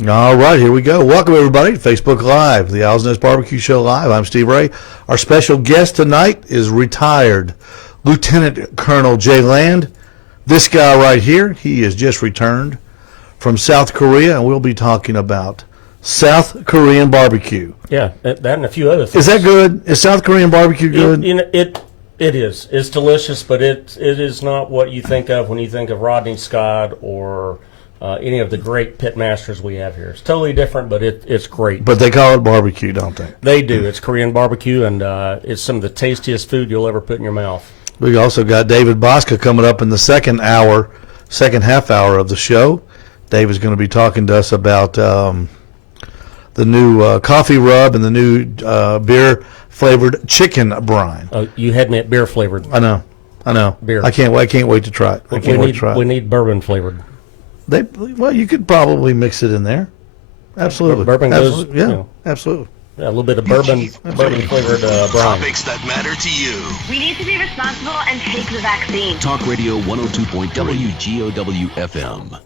All right, here we go. Welcome, everybody, to Facebook Live, the Owl's Nest Barbecue Show Live. I'm Steve Ray. Our special guest tonight is retired Lieutenant Colonel Jay Land. This guy right here, he has just returned from South Korea, and we'll be talking about South Korean barbecue. Yeah, that and a few other things. Is that good? Is South Korean barbecue good? It is. It's delicious, but it is not what you think of when you think of Rodney Scott or any of the great pit masters we have here. It's totally different, but it's great. But they call it barbecue, don't they? They do. It's Korean barbecue, and it's some of the tastiest food you'll ever put in your mouth. We also got David Bosca coming up in the second half hour of the show. David's going to be talking to us about the new coffee rub and the new beer-flavored chicken brine. Oh, you had me at beer-flavored. I know. Beer. I can't wait to try it. We need bourbon-flavored. Well, you could probably mix it in there. Absolutely. Bourbon goes, absolutely. Yeah, a little bit of bourbon-flavored brine. Topics that matter to you. We need to be responsible and take the vaccine. Talk Radio 102.3 WGOW FM.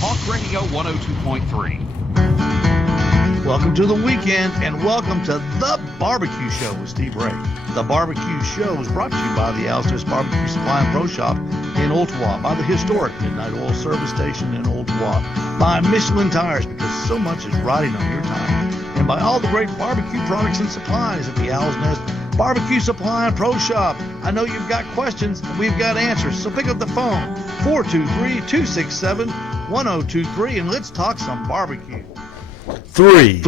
Talk Radio 102.3. Welcome to the weekend, and welcome to The Barbecue Show with Steve Ray. The Barbecue Show is brought to you by the Owl's Nest Barbecue Supply and Pro Shop in Ottawa, by the historic Midnight Oil Service Station in Ottawa, by Michelin Tires, because so much is riding on your time, and by all the great barbecue products and supplies at the Owl's Nest Barbecue Supply and Pro Shop. I know you've got questions, and we've got answers, so pick up the phone, 423-267-1023, and let's talk some barbecue. 3,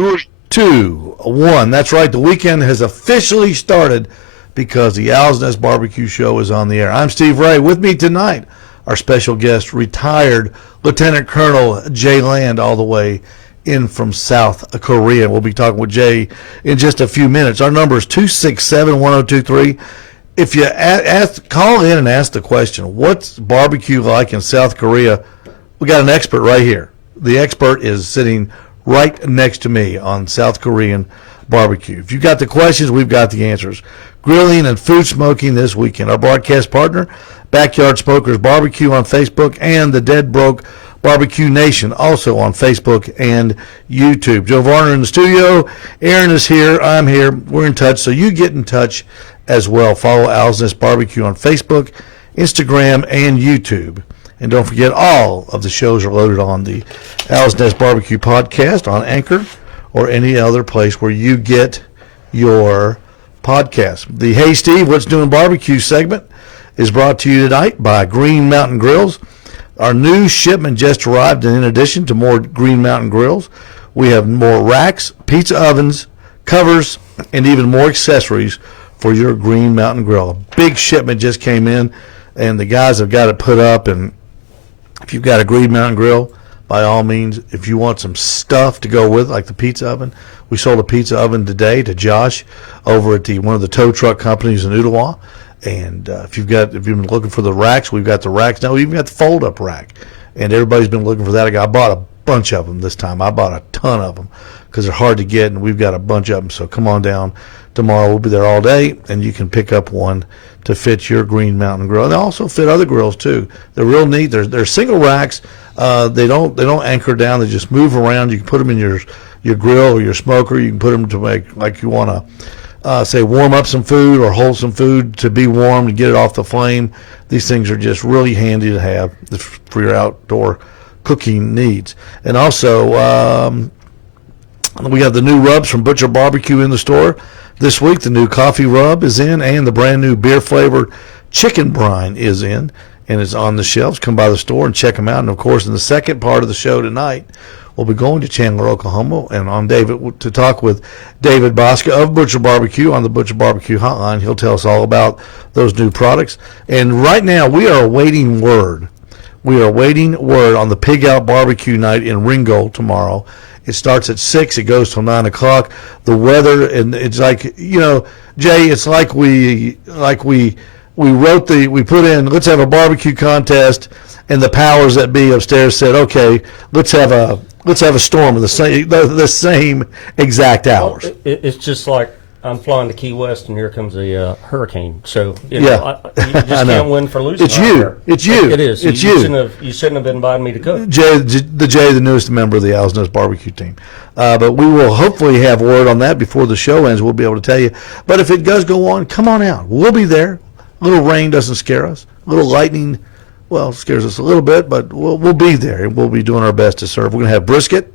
2, 1. That's right. The weekend has officially started because the Owl's Nest Barbecue Show is on the air. I'm Steve Ray. With me tonight, our special guest, retired Lieutenant Colonel Jay Land, all the way in from South Korea. We'll be talking with Jay in just a few minutes. Our number is 267-1023. If you call in and ask the question, what's barbecue like in South Korea? We got an expert right here. The expert is sitting right next to me on South Korean barbecue. If you've got the questions, we've got the answers. Grilling and food smoking this weekend. Our broadcast partner, Backyard Smokers Barbecue on Facebook, and the Dead Broke Barbecue Nation, also on Facebook and YouTube. Joe Varner in the studio. Aaron is here. I'm here. We're in touch, so you get in touch as well. Follow Owl's Nest Barbecue on Facebook, Instagram, and YouTube. And don't forget, all of the shows are loaded on the Owl's Nest Barbecue podcast on Anchor or any other place where you get your podcast. The Hey Steve, What's Doing Barbecue segment is brought to you tonight by Green Mountain Grills. Our new shipment just arrived, and in addition to more Green Mountain Grills, we have more racks, pizza ovens, covers, and even more accessories for your Green Mountain Grill. A big shipment just came in, and the guys have got it put up. And if you've got a Green Mountain Grill, by all means, if you want some stuff to go with, like the pizza oven, we sold a pizza oven today to Josh over at one of the tow truck companies in Ottawa. And if you've been looking for the racks, we've got the racks now. We even got the fold-up rack, and everybody's been looking for that. I bought a bunch of them this time. I bought a ton of them because they're hard to get, and we've got a bunch of them. So come on down tomorrow. We'll be there all day, and you can pick up one to fit your Green Mountain Grill. And they also fit other grills too. They're real neat. They're single racks. They don't anchor down. They just move around. You can put them in your grill or your smoker. You can put them to make, like you want to say, warm up some food or hold some food to be warm to get it off the flame. These things are just really handy to have for your outdoor cooking needs. And also, we have the new rubs from Butcher Barbecue in the store this week. The new coffee rub is in, and the brand new beer-flavored chicken brine is in, and it's on the shelves. Come by the store and check them out. And, of course, in the second part of the show tonight, we'll be going to Chandler, Oklahoma, and to talk with David Bosca of Butcher Barbecue on the Butcher Barbecue Hotline. He'll tell us all about those new products. And right now, we are awaiting word. We are awaiting word on the Pig Out Barbecue Night in Ringgold tomorrow. It starts at 6. It goes till 9 o'clock. The weather, and it's like, Jay, it's like we put in, let's have a barbecue contest, and the powers that be upstairs said, okay, let's have a storm of the same exact hours. It's just like I'm flying to Key West, and here comes a hurricane. So you know, you just can't win for losing. It's you. It's you. It is. It's you. You shouldn't have invited me to cook. Jay, the newest member of the Owl's Nest barbecue team. But we will hopefully have word on that before the show ends. We'll be able to tell you. But if it does go on, come on out. We'll be there. A little rain doesn't scare us. A little lightning, well, scares us a little bit, but we'll be there, and we'll be doing our best to serve. We're going to have brisket,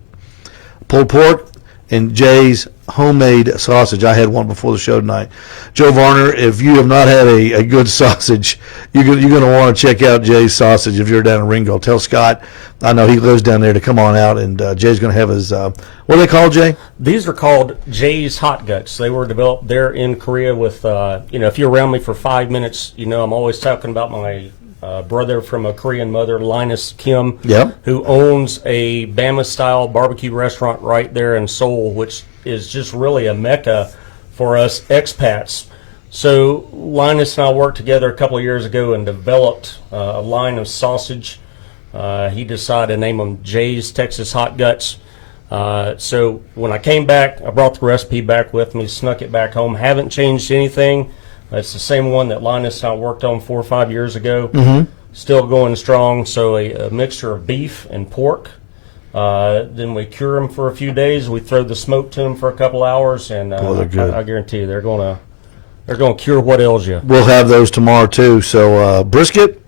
pulled pork, and Jay's homemade sausage. I had one before the show tonight. Joe Varner, if you have not had a good sausage, you're going to want to check out Jay's sausage if you're down in Ringgold. Tell Scott, I know he lives down there, to come on out, and Jay's going to have his, what are they called, Jay? These are called Jay's Hot Guts. They were developed there in Korea with, if you're around me for 5 minutes, I'm always talking about my brother from a Korean mother, Linus Kim, who owns a Bama-style barbecue restaurant right there in Seoul, which is just really a mecca for us expats. So Linus and I worked together a couple of years ago and developed a line of sausage. He decided to name them Jay's Texas Hot Guts. So when I came back, I brought the recipe back with me, snuck it back home. Haven't changed anything. It's the same one that Linus and I worked on 4 or 5 years ago. Mm-hmm. Still going strong. So a mixture of beef and pork. Then we cure them for a few days. We throw the smoke to them for a couple hours, and they're good. I guarantee you they're going to cure what ails you. We'll have those tomorrow too. So brisket,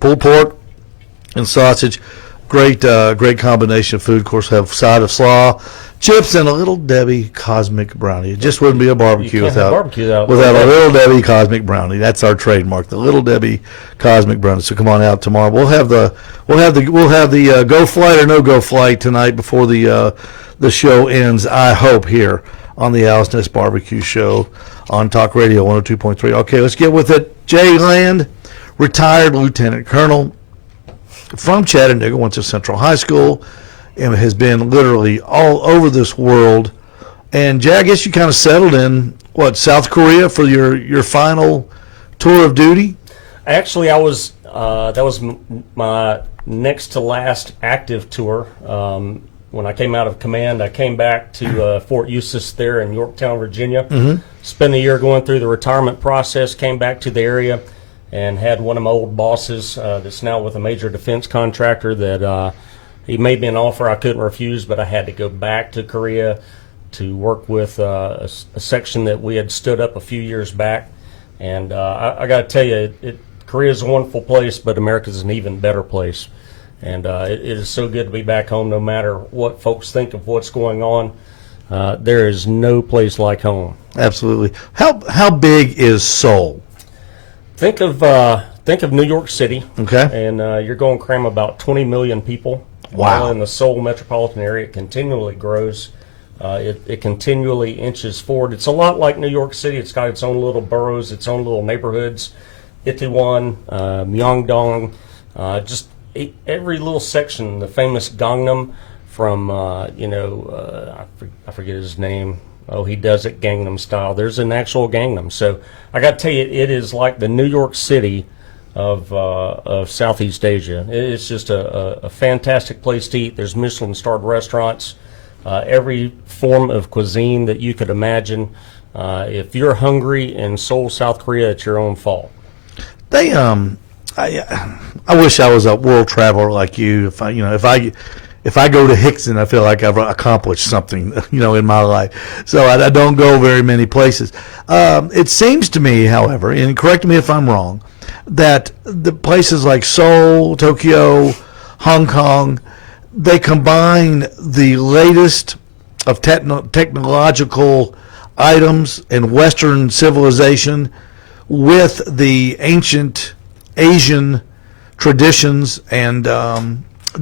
pulled pork, and sausage. Great combination of food. Of course, have side of slaw, chips, and a Little Debbie Cosmic Brownie. It just wouldn't be a barbecue without a Little Debbie Cosmic Brownie. That's our trademark, the Little Debbie Cosmic Brownie. So come on out tomorrow. We'll have the go flight or no go flight tonight before the show ends. I hope here on the Owl's Nest Barbecue Show on Talk Radio 102.3. Okay, let's get with it. Jay Land, retired lieutenant colonel from Chattanooga, went to Central High School, and has been literally all over this world. And Jay, I guess you kind of settled in, South Korea for your final tour of duty? Actually, I was that was my next to last active tour. When I came out of command, I came back to Fort Eustis there in Yorktown, Virginia. Mm-hmm. Spent a year going through the retirement process, came back to the area, and had one of my old bosses that's now with a major defense contractor that he made me an offer I couldn't refuse, but I had to go back to Korea to work with a section that we had stood up a few years back. And I got to tell you, Korea is a wonderful place, but America's an even better place. And it is so good to be back home no matter what folks think of what's going on. There is no place like home. Absolutely. How big is Seoul? Think of New York City. Okay. And you're going to cram about 20 million people. Wow. In the Seoul metropolitan area. It continually grows. It continually inches forward. It's a lot like New York City. It's got its own little boroughs, its own little neighborhoods. Itaewon, Myeongdong, just every little section. The famous Gangnam from, I forget his name. Oh, he does it Gangnam style. There's an actual Gangnam. So I got to tell you, it is like the New York City of Southeast Asia. It's just a fantastic place to eat. There's Michelin-starred restaurants, every form of cuisine that you could imagine. If you're hungry in Seoul, South Korea, it's your own fault. They I wish I was a world traveler like you. If I go to Hickson, I feel like I've accomplished something, in my life. So I don't go very many places. It seems to me, however, and correct me if I'm wrong, that the places like Seoul, Tokyo, Hong Kong, they combine the latest of technological items and Western civilization with the ancient Asian traditions and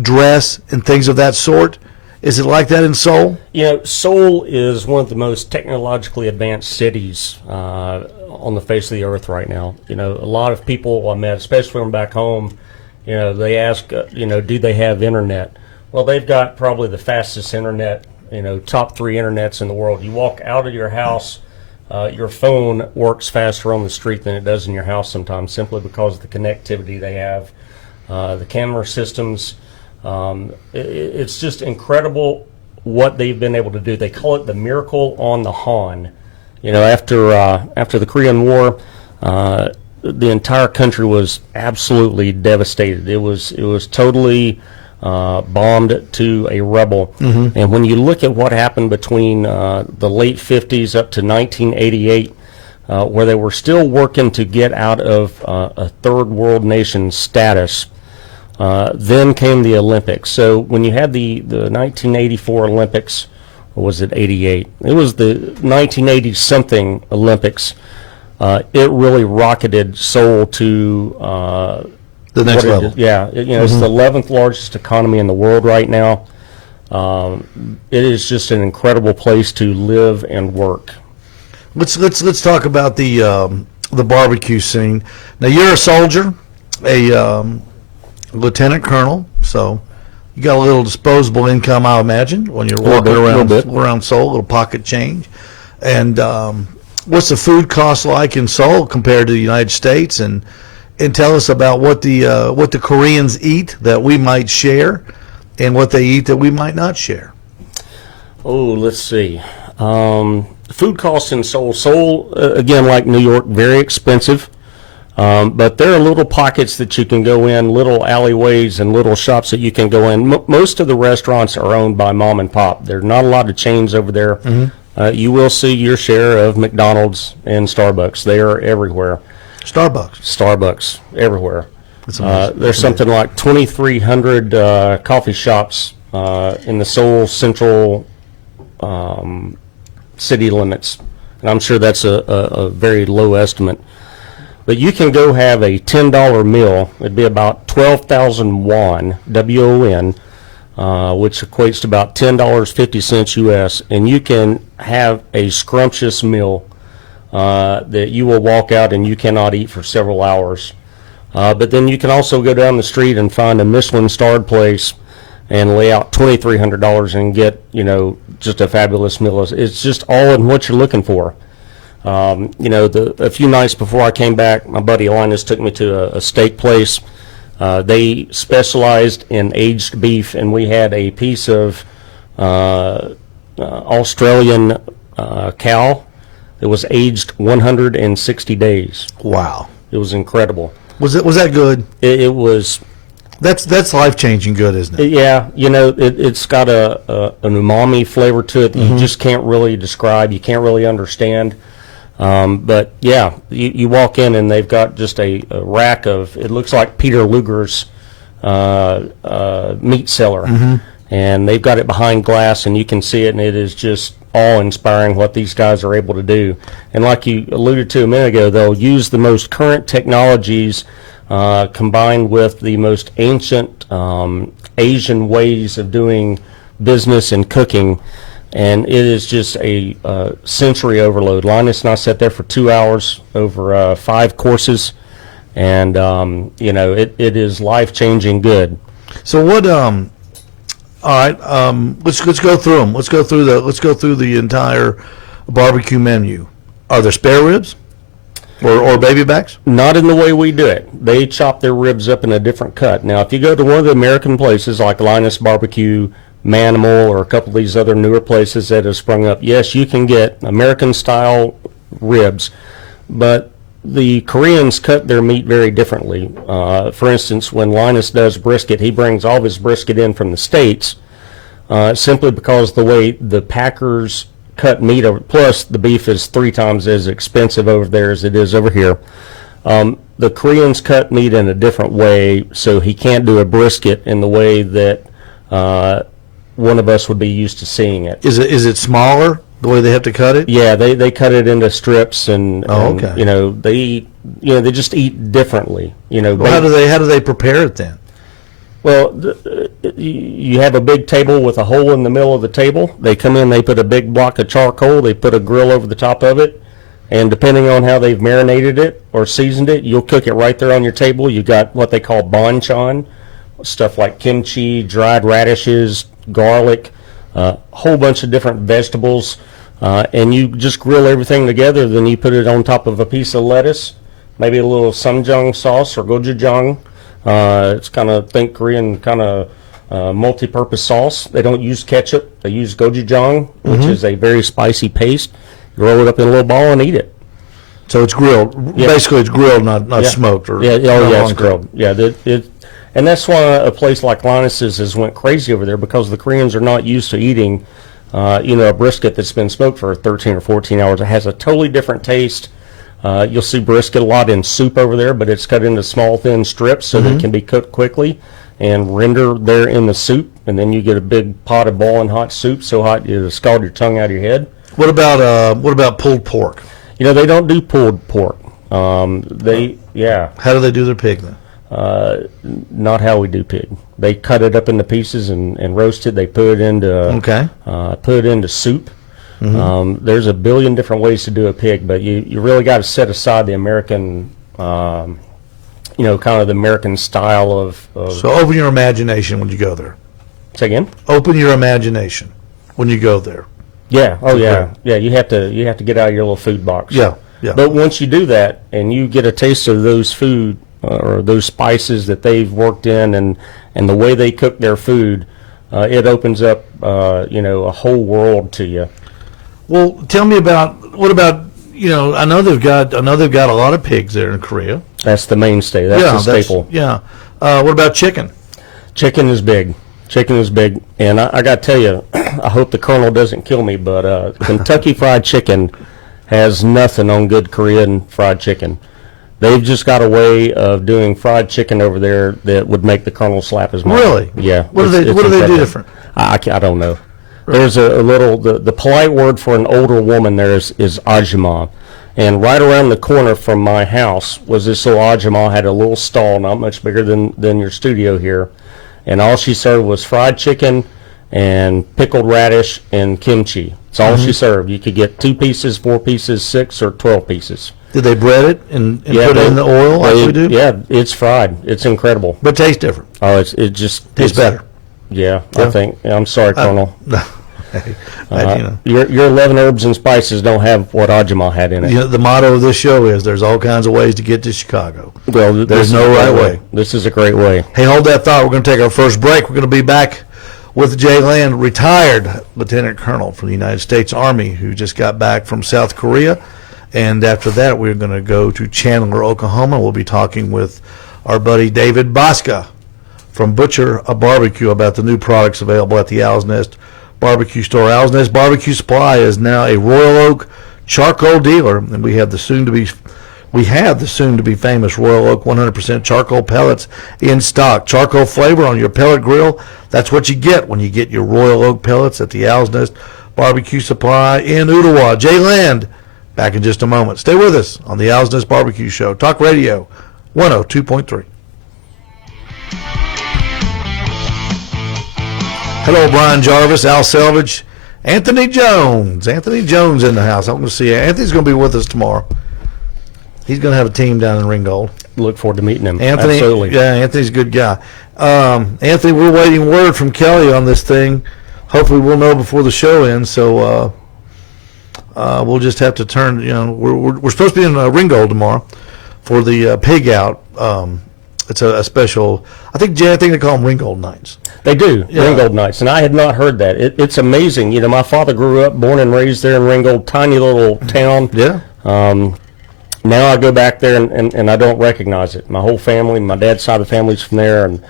dress and things of that sort. Is it like that in Seoul? Seoul is one of the most technologically advanced cities on the face of the earth right now. A lot of people I met, especially from back home, they ask, do they have internet? Well, they've got probably the fastest internet, top 3 internets in the world. You walk out of your house, your phone works faster on the street than it does in your house sometimes, simply because of the connectivity they have, the camera systems. It's just incredible what they've been able to do. They call it the miracle on the Han. After the Korean War, the entire country was absolutely devastated. It was totally bombed to a rubble. And when you look at what happened between the late 50s up to 1988, where they were still working to get out of a third world nation status, then came the Olympics. So when you had the 1984 Olympics, or was it 88? It was the 1980-something Olympics. It really rocketed Seoul to the next level. It's the 11th largest economy in the world right now. It is just an incredible place to live and work. Let's talk about the barbecue scene. Now, you're a soldier, a lieutenant colonel, so you got a little disposable income, I imagine, when you're walking around Seoul, a little pocket change. And what's the food cost like in Seoul compared to the United States? And tell us about what the Koreans eat that we might share, and what they eat that we might not share. Oh, let's see. Food costs in Seoul. Seoul, again, like New York, very expensive. But there are little pockets that you can go in, little alleyways and little shops that you can go in. Most of the restaurants are owned by mom and pop. There are not a lot of chains over there. You will see your share of McDonald's and Starbucks. They are everywhere. Starbucks everywhere. There's something like 2,300 coffee shops in the Seoul Central city limits, and I'm sure that's a very low estimate. But you can go have a $10 meal. It'd be about 12,000 won, WON, which equates to about $10.50 US, and you can have a scrumptious meal that you will walk out and you cannot eat for several hours. But then you can also go down the street and find a Michelin-starred place and lay out $2,300 and get, just a fabulous meal. It's just all in what you're looking for. A few nights before I came back, my buddy Linus took me to a steak place. They specialized in aged beef, and we had a piece of Australian cow that was aged 160 days. Wow. It was incredible. Was that good? It was. That's life-changing good, isn't it? Yeah, it's got an umami flavor to it that you just can't really describe. You can't really understand. But yeah, you walk in and they've got just a rack of, it looks like Peter Luger's meat cellar. And they've got it behind glass and you can see it, and it is just awe-inspiring what these guys are able to do. And like you alluded to a minute ago, they'll use the most current technologies combined with the most ancient Asian ways of doing business and cooking, and it is just a sensory overload. Linus and I sat there for 2 hours over 5 courses, and it is life-changing good. So what? All right, let's go through them. Let's go through the entire barbecue menu. Are there spare ribs? Or baby backs? Not in the way we do it. They chop their ribs up in a different cut. Now, if you go to one of the American places like Linus Barbecue, Manimal, or a couple of these other newer places that have sprung up, yes, you can get American-style ribs, but the Koreans cut their meat very differently. For instance, when Linus does brisket, he brings all of his brisket in from the States simply because the way the packers cut meat over, plus the beef is 3 times as expensive over there as it is over here. The Koreans cut meat in a different way, so he can't do a brisket in the way that one of us would be used to seeing it. Is it smaller the way they have to cut it? Yeah, they cut it into strips, and, okay. They eat, they just eat differently. Well, how do they prepare it then? Well, you have a big table with a hole in the middle of the table. They come in, they put a big block of charcoal, they put a grill over the top of it, and depending on how they've marinated it or seasoned it, you'll cook it right there on your table. You got what they call banchan, stuff like kimchi, dried radishes, garlic, a whole bunch of different vegetables, and you just grill everything together. Then you put it on top of a piece of lettuce, maybe a little samjang sauce or gochujang. It's kind of, think Korean kind of multi-purpose sauce. They don't use ketchup. They use gochujang, which is a very spicy paste. roll it up in a little ball and eat it. So it's grilled. Yeah. Basically, it's grilled, not smoked. Or It's grilled. Yeah, and that's why a place like Linus's has went crazy over there, because the Koreans are not used to eating, a brisket that's been smoked for 13 or 14 hours. It has a totally different taste. You'll see brisket a lot in soup over there, but it's cut into small, thin strips so that it can be cooked quickly and render there in the soup. And then you get a big pot of boiling hot soup, so hot it'll scald your tongue out of your head. What about pulled pork? They don't do pulled pork. How do they do their pig then? Not how we do pig. They cut it up into pieces and roast it. They put it into soup. There's a billion different ways to do a pig, but you really got to set aside the American, kind of the American style of. So open your imagination when you go there. Say again? Open your imagination when you go there. Yeah. Oh, yeah. Yeah. You have to get out of your little food box. Yeah. Yeah. But once you do that and you get a taste of those food or those spices that they've worked in and the way they cook their food, it opens up a whole world to you. Well, tell me what about I know they've got a lot of pigs there in Korea. That's the mainstay. That's the staple. What about chicken? Chicken is big. And I got to tell you, I hope the Colonel doesn't kill me, but Kentucky Fried Chicken has nothing on good Korean fried chicken. They've just got a way of doing fried chicken over there that would make the Colonel slap his mouth. Really? Yeah. What do they do different? I don't know. There's a little, the polite word for an older woman there is ajima. And right around the corner from my house was this little ajima, had a little stall, not much bigger than your studio here. And all she served was fried chicken and pickled radish and kimchi. That's all she served. You could get 2 pieces, 4 pieces, 6 or 12 pieces. Did they bread it and put it in the oil like we do? Yeah, it's fried. It's incredible. But it tastes different. Oh, it just tastes better. Yeah, I think. I'm sorry, Colonel. Hey, your 11 herbs and spices don't have what Ajima had in it. The motto of this show is there's all kinds of ways to get to Chicago. Well, there's no right way. This is a great way. Hey, hold that thought. We're going to take our first break. We're going to be back with Jay Land, retired Lieutenant Colonel from the United States Army, who just got back from South Korea. And after that, we're going to go to Chandler, Oklahoma. We'll be talking with our buddy David Bosca from Butcher a Barbecue about the new products available at the Owl's Nest Barbecue Store. Owl's Nest Barbecue Supply is now a Royal Oak charcoal dealer, and we have the soon to be famous Royal Oak 100% charcoal pellets in stock. Charcoal flavor on your pellet grill. That's what you get when you get your Royal Oak pellets at the Owl's Nest Barbecue Supply in Ottawa. Jay Land, back in just a moment. Stay with us on the Owl's Nest Barbecue Show. Talk Radio 102.3. Hello, Brian Jarvis, Al Selvage, Anthony Jones. Anthony Jones in the house. I'm going to see Anthony's going to be with us tomorrow. He's going to have a team down in Ringgold. Look forward to meeting him. Anthony, absolutely. Yeah, Anthony's a good guy. Anthony, we're waiting word from Kelly on this thing. Hopefully we'll know before the show ends, so we'll just have to turn, we're supposed to be in Ringgold tomorrow for the pig out. It's a special, I think they call them Ringgold Nights. They do, yeah. Ringgold Nights, and I had not heard that. It's amazing. My father grew up, born and raised there in Ringgold, tiny little town. Yeah. Now I go back there and I don't recognize it. My whole family, my dad's side of the family's from there, and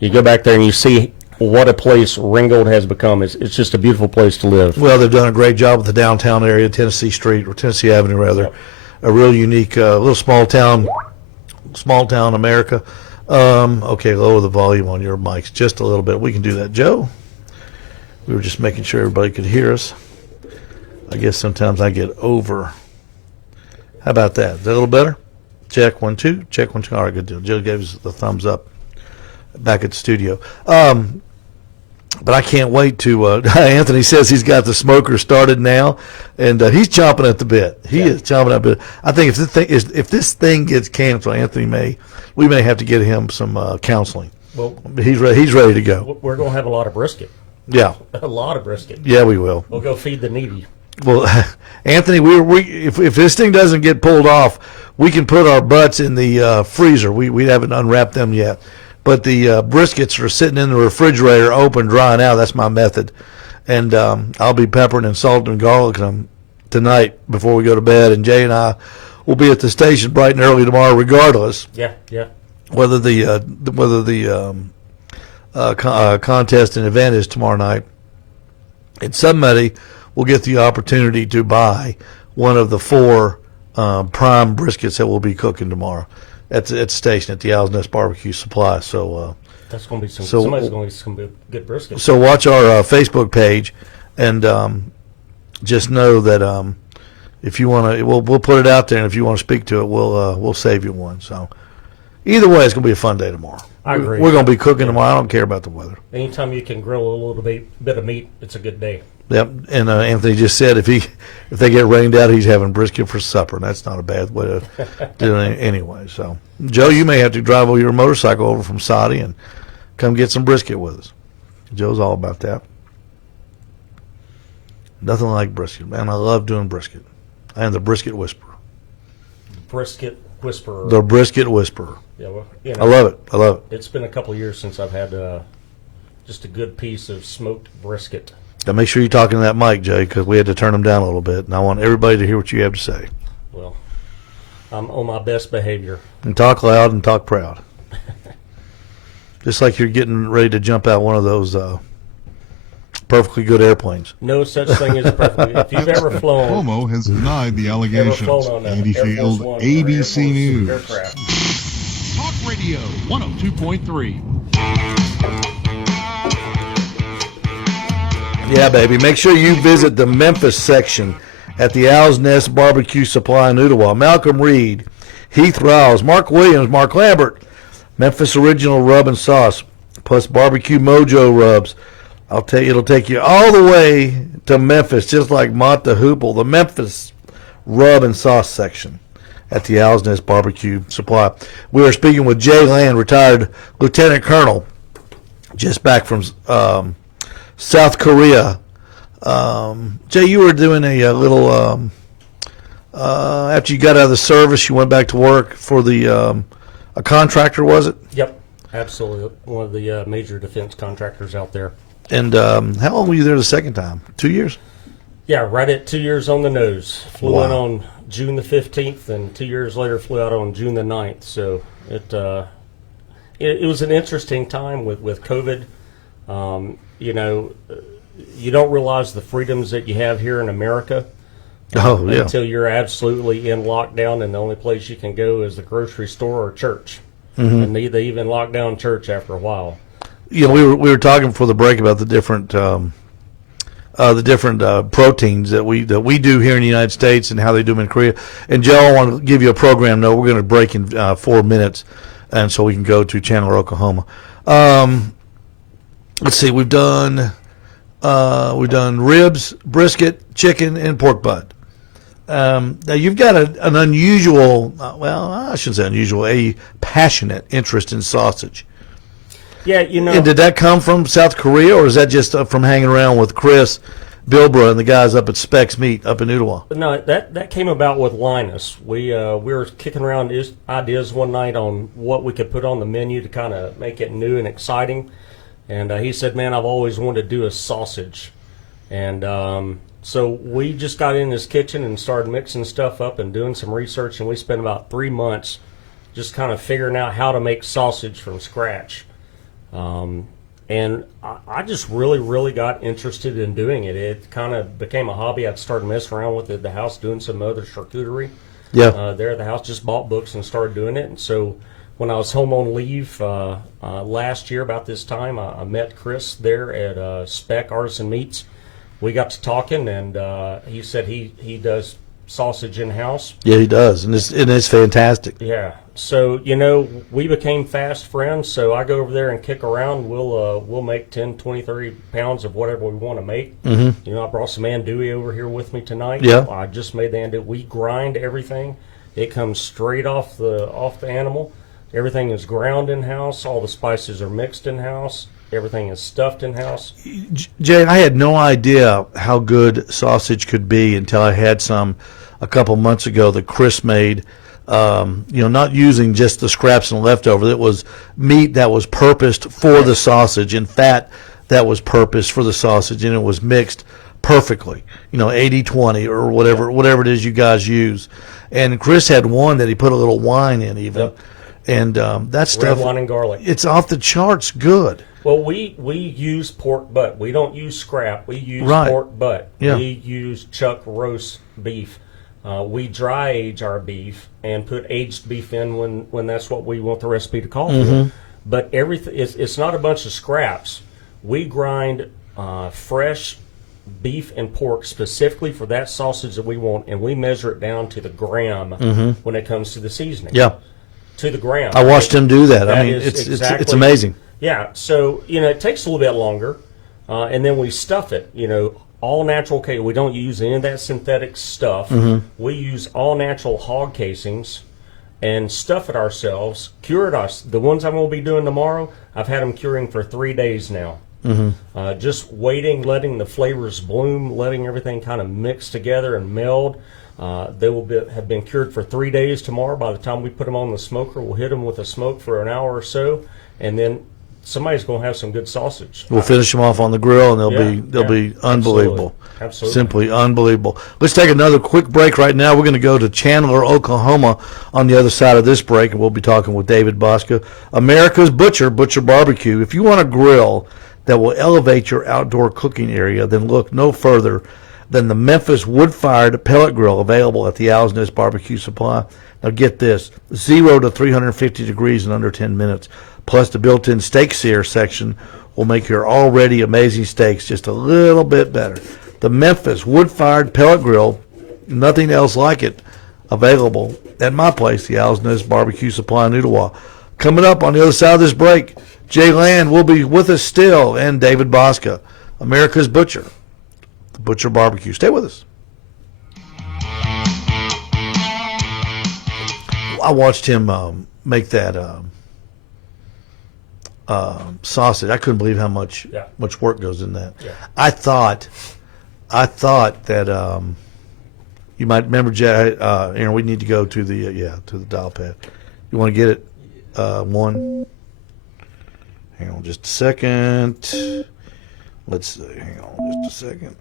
you go back there and you see what a place Ringgold has become. It's just a beautiful place to live. Well, they've done a great job with the downtown area, Tennessee Street, or Tennessee Avenue, rather. Yep. A real unique, little small town America. Okay, lower the volume on your mics just a little bit. We can do that. Joe, we were just making sure everybody could hear us. I guess sometimes I get over. How about that? Is that a little better? Check 1 2. Check 1 2. All right, good deal. Joe gave us the thumbs up back at the studio. But I can't wait to. Anthony says he's got the smoker started now, and he's chomping at the bit. He is chomping at the bit. I think if this thing gets canceled, we may have to get him some counseling. Well, he's ready to go. We're going to have a lot of brisket. Yeah, a lot of brisket. Yeah, we will. We'll go feed the needy. Well, Anthony, if this thing doesn't get pulled off, we can put our butts in the freezer. We haven't unwrapped them yet. But the briskets are sitting in the refrigerator, open, drying out. That's my method. And I'll be peppering and salting and garlic them tonight before we go to bed, and Jay and I will be at the station bright and early tomorrow, regardless. Yeah. Whether the contest and event is tomorrow night, and somebody will get the opportunity to buy one of the 4 prime briskets that we'll be cooking tomorrow at the station at the Owl's Nest Barbecue Supply. So that's going to be somebody's going to get some good brisket. So watch our Facebook page, and just know that if you want to, we'll put it out there, and if you want to speak to it, we'll save you one. So either way, it's going to be a fun day tomorrow. I agree. We're going to be cooking tomorrow. I don't care about the weather. Anytime you can grill a little bit of meat, it's a good day. Yep, and Anthony just said if they get rained out, he's having brisket for supper, and that's not a bad way to do it anyway. So, Joe, you may have to drive your motorcycle over from Saudi and come get some brisket with us. Joe's all about that. Nothing like brisket, man. I love doing brisket. I am the brisket whisperer. Brisket whisperer. The brisket whisperer. Yeah, well, I love it. I love it. It's been a couple of years since I've had just a good piece of smoked brisket. Now make sure you're talking to that mic, Jay, because we had to turn him down a little bit, and I want everybody to hear what you have to say. Well, I'm on my best behavior. And talk loud and talk proud. Just like you're getting ready to jump out one of those perfectly good airplanes. No such thing as perfectly. If you've ever flown, Cuomo has denied the allegations. Andy Field, ABC News. Aircraft. Talk Radio 102.3. Yeah, baby. Make sure you visit the Memphis section at the Owl's Nest Barbecue Supply in Ottawa. Malcolm Reed, Heath Rouse, Mark Williams, Mark Lambert, Memphis Original Rub and Sauce, plus Barbecue Mojo Rubs. I'll tell you, it'll take you all the way to Memphis, just like Mont the Hoople, the Memphis Rub and Sauce section at the Owl's Nest Barbecue Supply. We are speaking with Jay Land, retired Lieutenant Colonel, just back from South Korea. Jay, you were doing a little after you got out of the service, you went back to work for the a contractor, was it? Yep, absolutely. One of the major defense contractors out there. And how long were you there the second time? 2 years? Yeah, right at 2 years on the nose. Flew in Wow. on June the 15th, and 2 years later flew out on June the 9th. So it was an interesting time with COVID. You know, you don't realize the freedoms that you have here in America Oh, yeah. until you're absolutely in lockdown, and the only place you can go is the grocery store or church. Mm-hmm. And they even locked down church after a while. You know, we were talking before the break about the different proteins that we do here in the United States and how they do them in Korea. And Joe, I want to give you a program note. We're going to break in 4 minutes, and so we can go to Chandler, Oklahoma. Let's see, we've done ribs, brisket, chicken, and pork butt. Now you've got an unusual, well, I shouldn't say unusual, a passionate interest in sausage. Yeah, you know. And did that come from South Korea, or is that just from hanging around with Chris Bilbrough and the guys up at Specs Meat up in Ottawa? No, that came about with Linus. We were kicking around ideas one night on what we could put on the menu to kind of make it new and exciting. And he said, man, I've always wanted to do a sausage. And so we just got in his kitchen and started mixing stuff up and doing some research. And we spent about 3 months just kind of figuring out how to make sausage from scratch. And I just really got interested in doing it. It kind of became a hobby. I'd started messing around with it at the house, doing some other charcuterie. Yeah. There at the house, just bought books and started doing it. And so when I was home on leave last year about this time, I met Chris there at Spec Artisan Meats. We got to talking, and he said he does sausage in-house. Yeah, he does, and it's fantastic. Yeah. So, you know, we became fast friends, so I go over there and kick around. We'll make 10, 20, 30 pounds of whatever we want to make. Mm-hmm. You know, I brought some andouille over here with me tonight. Yeah. I just made the andouille. We grind everything. It comes straight off the animal. Everything is ground in-house. All the spices are mixed in-house. Everything is stuffed in-house. Jay, I had no idea how good sausage could be until I had some a couple months ago that Chris made. Not using just the scraps and leftover. It was meat that was purposed for the sausage and fat that was purposed for the sausage, and it was mixed perfectly. 80-20 or whatever it is you guys use. And Chris had one that he put a little wine in even. Yep. And that stuff, red wine and garlic. It's off the charts good. Well, we use pork butt. We don't use scrap. We use pork butt. Yeah. We use chuck roast beef. We dry age our beef and put aged beef in when that's what we want the recipe to call for. But everything it's not a bunch of scraps. We grind fresh beef and pork specifically for that sausage that we want, and we measure it down to the gram when it comes to the seasoning. Yeah. To the gram. I watched him do that. That I mean, is it's amazing. Yeah, so, it takes a little bit longer, and then we stuff it, all natural casing. We don't use any of that synthetic stuff. We use all natural hog casings and stuff it ourselves, cure it. The ones I'm going to be doing tomorrow, I've had them curing for 3 days now. Just waiting, letting the flavors bloom, letting everything kind of mix together and meld. They will have been cured for 3 days tomorrow. By the time we put them on the smoker, we'll hit them with a smoke for an hour or so, and then somebody's going to have some good sausage. We'll finish them off on the grill, and they'll be unbelievable. Absolutely. Simply unbelievable. Let's take another quick break right now. We're going to go to Chandler, Oklahoma on the other side of this break, and we'll be talking with David Bosca, America's Butcher Barbecue. If you want a grill that will elevate your outdoor cooking area, then look no further than the Memphis wood-fired pellet grill available at the Owl's Nest Barbecue Supply. Now get this, 0 to 350 degrees in under 10 minutes. Plus the built-in steak sear section will make your already amazing steaks just a little bit better. The Memphis wood-fired pellet grill, nothing else like it, available at my place, the Owl's Nest Barbecue Supply in Ottawa. Coming up on the other side of this break, Jay Land will be with us still, and David Bosca, America's Butcher, the Butcher Barbecue. Stay with us. I watched him make that sausage. I couldn't believe how much work goes in that. Yeah. I thought that you might remember, Jay. Aaron, we need to go to the dial pad. You want to get it? One. Hang on just a second. Let's see. Hang on just a second.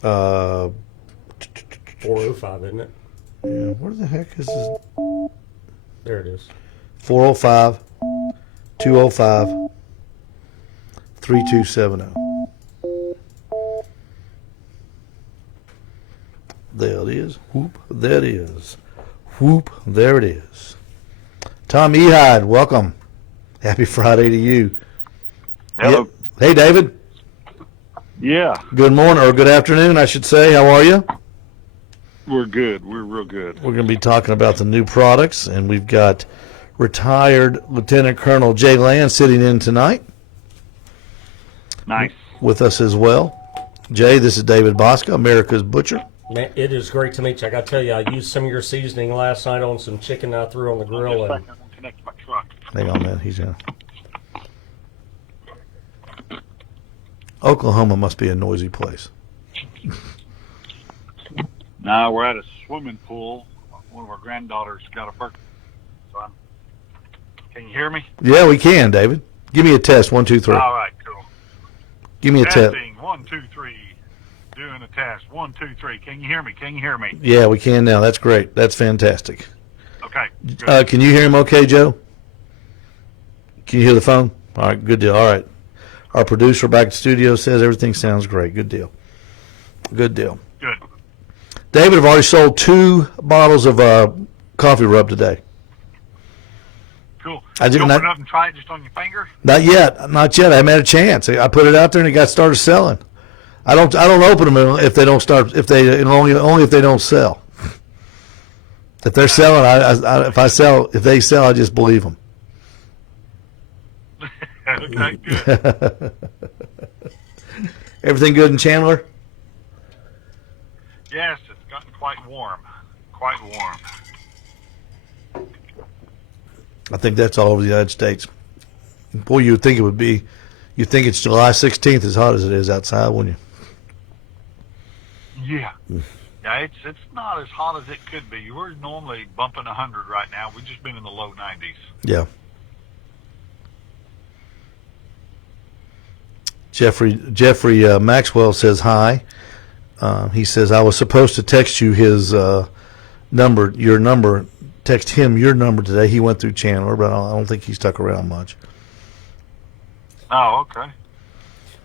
405, isn't it? Yeah. Where the heck is this? There it is. 405 205 3270. There it is. Whoop. There it is. Whoop. There it is. Tom Ehide, welcome. Happy Friday to you. Hello. Hey, David. Yeah. Good morning, or good afternoon, I should say. How are you? We're good. We're real good. We're going to be talking about the new products, and we've got retired Lieutenant Colonel Jay Land sitting in tonight. Nice. With us as well. Jay, this is David Bosca, America's Butcher. Man, it is great to meet you. I got to tell you, I used some of your seasoning last night on some chicken I threw on the grill. I'm going to connect to my truck. Hang on, man. He's in. Oklahoma must be a noisy place. Now we're at a swimming pool. One of our granddaughters got a birthday. So can you hear me? Yeah, we can, David. Give me a test. 1, 2, 3. All right, cool. Give me a test. Testing. 1, 2, 3. Doing a test. 1, 2, 3. Can you hear me? Can you hear me? Yeah, we can now. That's great. That's fantastic. Okay. Good. Can you hear him okay, Joe? Can you hear the phone? All right, good deal. All right. Our producer back at the studio says everything sounds great. Good deal. Good deal. Good. David, I've already sold 2 bottles of coffee rub today. Cool. I did you open not, it up and try it just on your finger? Not yet. Not yet. I haven't had a chance. I put it out there and it got started selling. I don't open them if they don't start. Only if they don't sell. If they're selling, if they sell, I just believe them. Okay, good. Everything good in Chandler? Yes, it's gotten quite warm. Quite warm. I think that's all over the United States. Boy, you would think it would be. You'd think it's July 16th as hot as it is outside, wouldn't you? Yeah. Yeah, it's not as hot as it could be. We're normally bumping 100 right now. We've just been in the low 90s. Yeah. Jeffrey Maxwell says hi. He says, I was supposed to text you his number, your number, text him your number today. He went through Chandler, but I don't think he stuck around much. Oh, okay.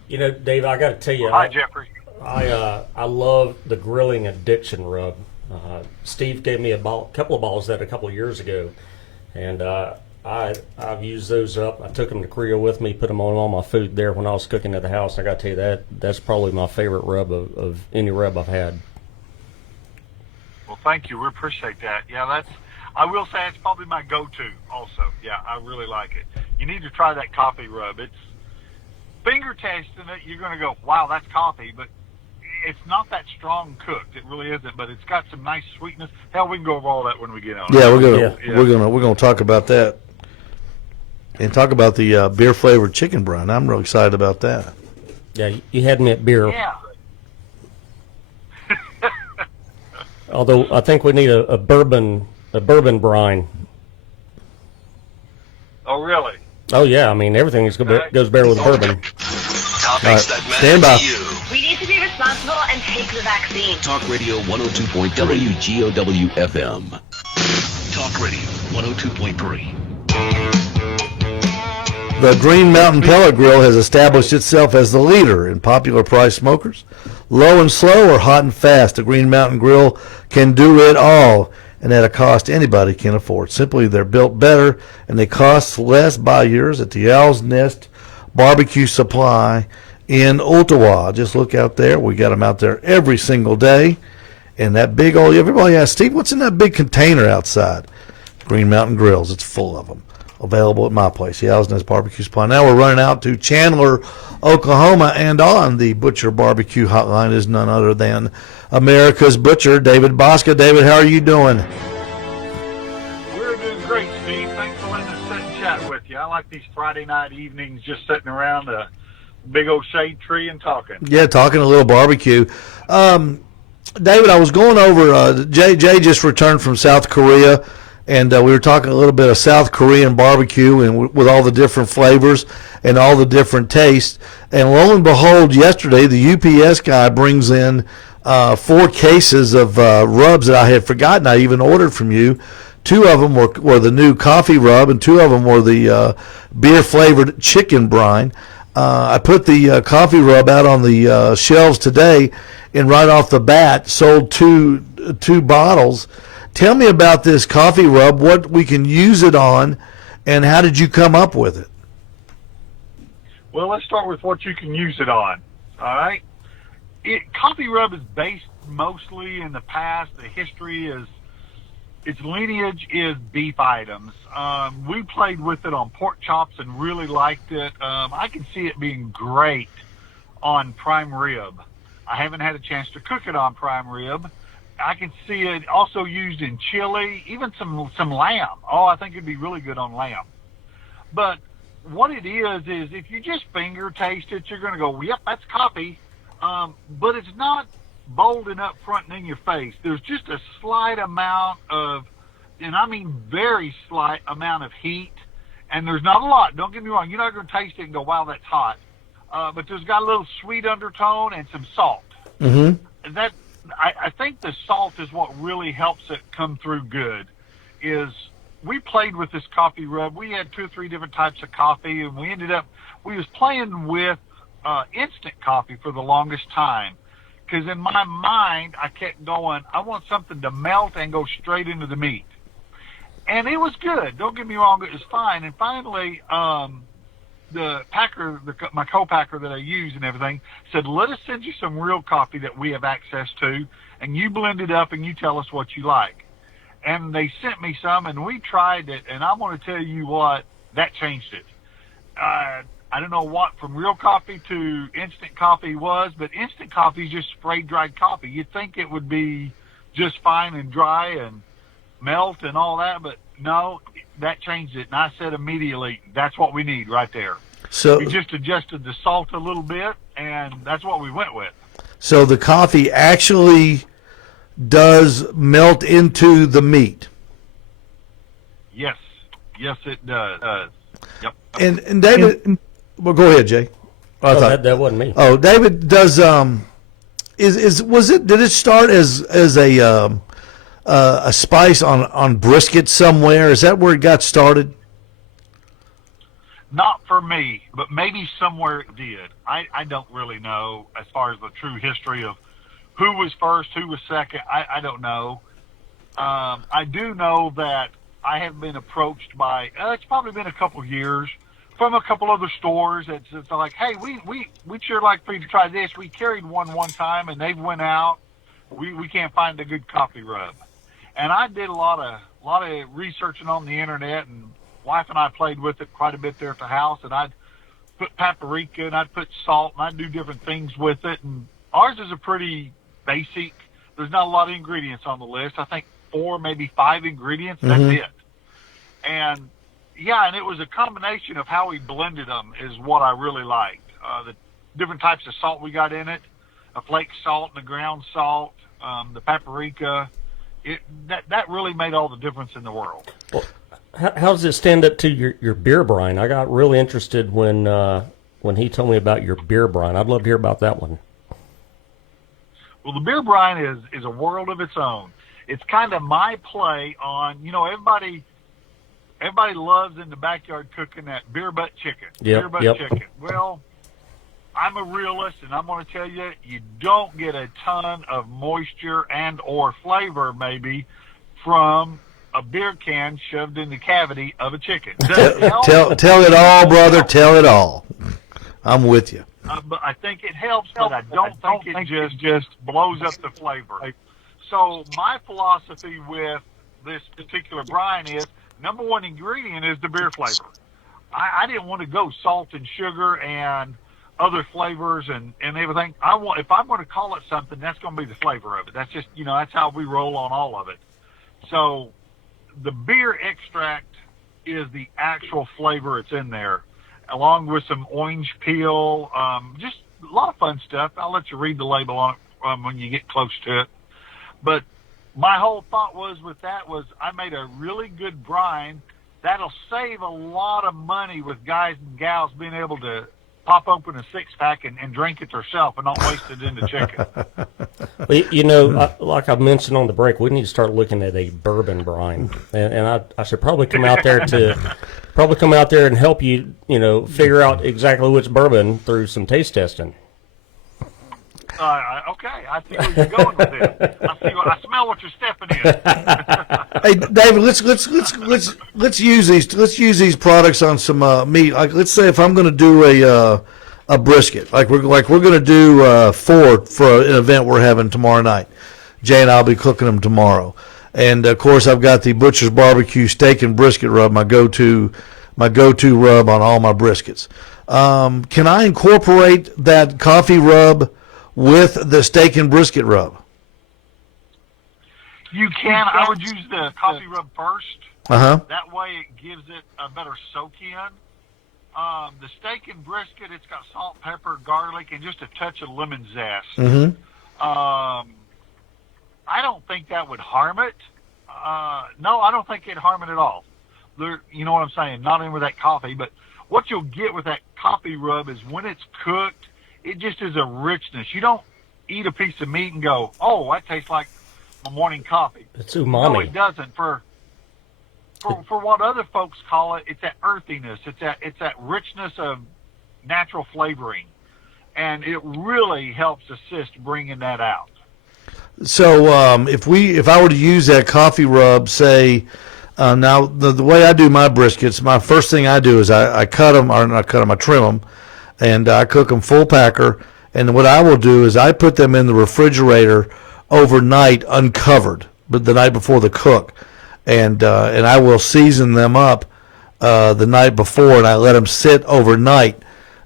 You know, Dave, I got to tell you, Hi, Jeffrey. I love the grilling addiction rub. Steve gave me a couple of bottles that a couple of years ago, and I've used those up. I took them to Korea with me, put them on all my food there when I was cooking at the house. I got to tell you that's probably my favorite rub of any rub I've had. Well, thank you. We appreciate that. Yeah, I will say it's probably my go-to also. Yeah, I really like it. You need to try that coffee rub. It's finger tasting it, you're going to go, wow, that's coffee, but it's not that strong cooked. It really isn't, but it's got some nice sweetness. Hell, we can go over all that when we get on. Yeah, we're gonna talk about that, and talk about the beer flavored chicken brine. I'm real excited about that. Yeah, you had me at beer. Yeah. Although I think we need a bourbon brine. Oh, really? Oh yeah, I mean everything goes better with bourbon. Topics that matter stand by. to you. We need to be responsible and take the vaccine. Talk Radio 102.3 WGOW FM. Talk Radio 102.3. The Green Mountain Pellet Grill has established itself as the leader in popular price smokers. Low and slow or hot and fast, the Green Mountain Grill can do it all, and at a cost anybody can afford. Simply, they're built better, and they cost less. Buy yours at the Owl's Nest Barbecue Supply in Ottawa. Just look out there. We got them out there every single day. And that big old, everybody asks, Steve, what's in that big container outside? Green Mountain Grills. It's full of them. Available at my place, the Owl's Nest Barbecue Supply. Now we're running out to Chandler, Oklahoma, and on the Butcher Barbecue Hotline is none other than America's Butcher, David Bosca. David, how are you doing? We're doing great, Steve. Thanks for letting us sit and chat with you. I like these Friday night evenings just sitting around a big old shade tree and talking. Yeah, talking a little barbecue. David, I was going over, Jay just returned from South Korea, and we were talking a little bit of South Korean barbecue and with all the different flavors and all the different tastes. And lo and behold, yesterday the UPS guy brings in 4 cases of rubs that I had forgotten I even ordered from you. 2 of them were the new coffee rub, and 2 of them were the beer-flavored chicken brine. I put the coffee rub out on the shelves today, and right off the bat sold two bottles. Tell me about this coffee rub, what we can use it on, and how did you come up with it? Well, let's start with what you can use it on. All right? Coffee rub is based mostly in the past. The history is, its lineage is beef items. We played with it on pork chops and really liked it. I can see it being great on prime rib. I haven't had a chance to cook it on prime rib. I can see it also used in chili, even some lamb. Oh, I think it'd be really good on lamb. But what it is if you just finger taste it, you're going to go, yep, that's coffee. But it's not bold and up front and in your face. There's just a slight amount of, and I mean very slight amount of heat. And there's not a lot. Don't get me wrong. You're not going to taste it and go, wow, that's hot. But there's got a little sweet undertone and some salt. Mm-hmm. I think the salt is what really helps it come through good. Is we played with this coffee rub. We had 2 or 3 different types of coffee, and we was playing with instant coffee for the longest time. Because in my mind, I kept going, I want something to melt and go straight into the meat. And it was good. Don't get me wrong, it was fine. And finally, the packer, my co-packer that I use and everything, said, let us send you some real coffee that we have access to, and you blend it up and you tell us what you like. And they sent me some, and we tried it, and I want to tell you what, that changed it. I don't know what from real coffee to instant coffee was, but instant coffee is just spray-dried coffee. You'd think it would be just fine and dry and melt and all that, but no, that changed it. And I said immediately, that's what we need right there. So we just adjusted the salt a little bit, and that's what we went with. So the coffee actually does melt into the meat. Yes, it does. Yep. And David, well, go ahead, Jay. I thought that wasn't me. Oh, David does. Did it start as a spice on brisket somewhere? Is that where it got started? Not for me, but maybe somewhere it did. I don't really know as far as the true history of who was first, who was second. I don't know. I do know that I have been approached by, it's probably been a couple of years, from a couple other stores. It's like, hey, we'd sure like for you to try this. We carried one time, and they went out. We can't find a good coffee rub. And I did a lot of researching on the internet, and wife and I played with it quite a bit there at the house. And I'd put paprika, and I'd put salt, and I'd do different things with it. And ours is a pretty basic. There's not a lot of ingredients on the list. I think 4, maybe 5 ingredients. That's it. And yeah, and it was a combination of how we blended them is what I really liked. The different types of salt we got in it, a flake salt and a ground salt, the paprika. That really made all the difference in the world. Well, how does it stand up to your beer brine? I got really interested when he told me about your beer brine. I'd love to hear about that one. Well, the beer brine is a world of its own. It's kind of my play on, everybody loves in the backyard cooking that beer butt chicken. Beer butt chicken. Well, I'm a realist, and I'm going to tell you, you don't get a ton of moisture and or flavor maybe from a beer can shoved in the cavity of a chicken. Tell it all, brother. Tell it all. I'm with you. But I think it helps, but I don't think it just blows up the flavor. So my philosophy with this particular brine is, number one ingredient is the beer flavor. I didn't want to go salt and sugar and other flavors and everything. If I'm going to call it something, that's going to be the flavor of it. That's just, that's how we roll on all of it. So the beer extract is the actual flavor it's in there, along with some orange peel, just a lot of fun stuff. I'll let you read the label on it when you get close to it. But my whole thought was I made a really good brine that'll save a lot of money with guys and gals being able to pop open a 6-pack and drink it themselves and not waste it in the chicken. Well, like I mentioned on the break, we need to start looking at a bourbon brine, and I should probably come out there and help you, figure out exactly which bourbon through some taste testing. Okay, I see where you're going with this. I smell what you're stepping in. Hey, David, let's use these products on some meat. Like, let's say if I'm going to do a brisket, like we're going to do for an event we're having tomorrow night. Jay and I'll be cooking them tomorrow, and of course I've got the Butcher's Barbecue steak and brisket rub, my go-to rub on all my briskets. Can I incorporate that coffee rub with the steak and brisket rub? You can. I would use the coffee rub first. That way it gives it a better soak in. The steak and brisket, it's got salt, pepper, garlic, and just a touch of lemon zest. I don't think that would harm it. No, I don't think it'd harm it at all. You know what I'm saying? Not in with that coffee, but what you'll get with that coffee rub is when it's cooked, it just is a richness. You don't eat a piece of meat and go, oh, that tastes like my morning coffee. It's umami. No, it doesn't. For what other folks call it, it's that earthiness. It's that richness of natural flavoring, and it really helps assist bringing that out. So if I were to use that coffee rub, say, now the way I do my briskets, my first thing I do is I cut them, or not cut them, I trim them, and I cook them full packer. And what I will do is I put them in the refrigerator overnight, uncovered, but the night before the cook, and I will season them up the night before, and I let them sit overnight,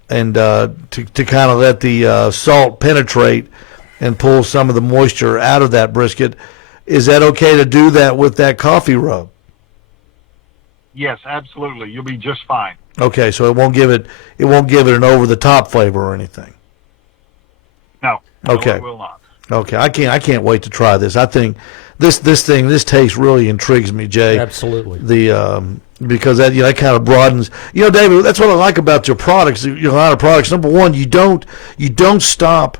and to kind of let the salt penetrate and pull some of the moisture out of that brisket. Is that okay to do that with that coffee rub? Yes, absolutely. You'll be just fine. Okay, so it won't give it an over the top flavor or anything. No. Okay. No, it will not. Okay, I can't wait to try this. I think this taste really intrigues me, Jay. Absolutely. because that kind of broadens. David, that's what I like about your products. A lot of products. Number one, you don't stop.